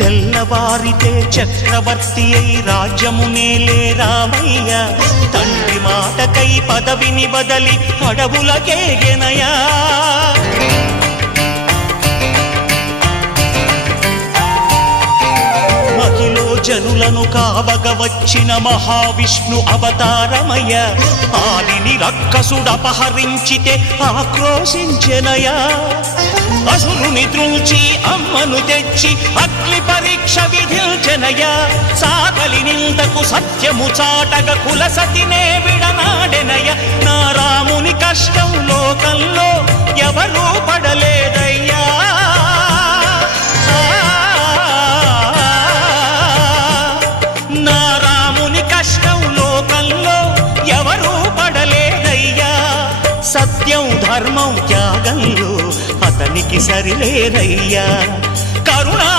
తెల్లవారితే చక్రవర్తి అయి రాజ్యమునేలే రామయ్య తండ్రి మాటకై పదవిని బదలి అడవులకేగెనయా మహిలో జనులను కావగ వచ్చిన మహావిష్ణు అవతారమయ్య ఆలిని రక్కసుడపహరించితే ఆక్రోశించెనయా అసురుని త్రుంచి అమ్మను తెచ్చి అగ్ని పరీక్ష విధించెనయా సాగలి నిందకు సత్యము చాటగ కులసతినే విడనాడెనయ నా రాముని కష్టం లోకంలో ఎవరూ పడలేదయ్యా నా రాముని కష్టం లోకంలో ఎవరూ పడలేదయ్యా సత్యం ధర్మం త్యాగంలో అతనికి సరిలేరయ్యా కరుణా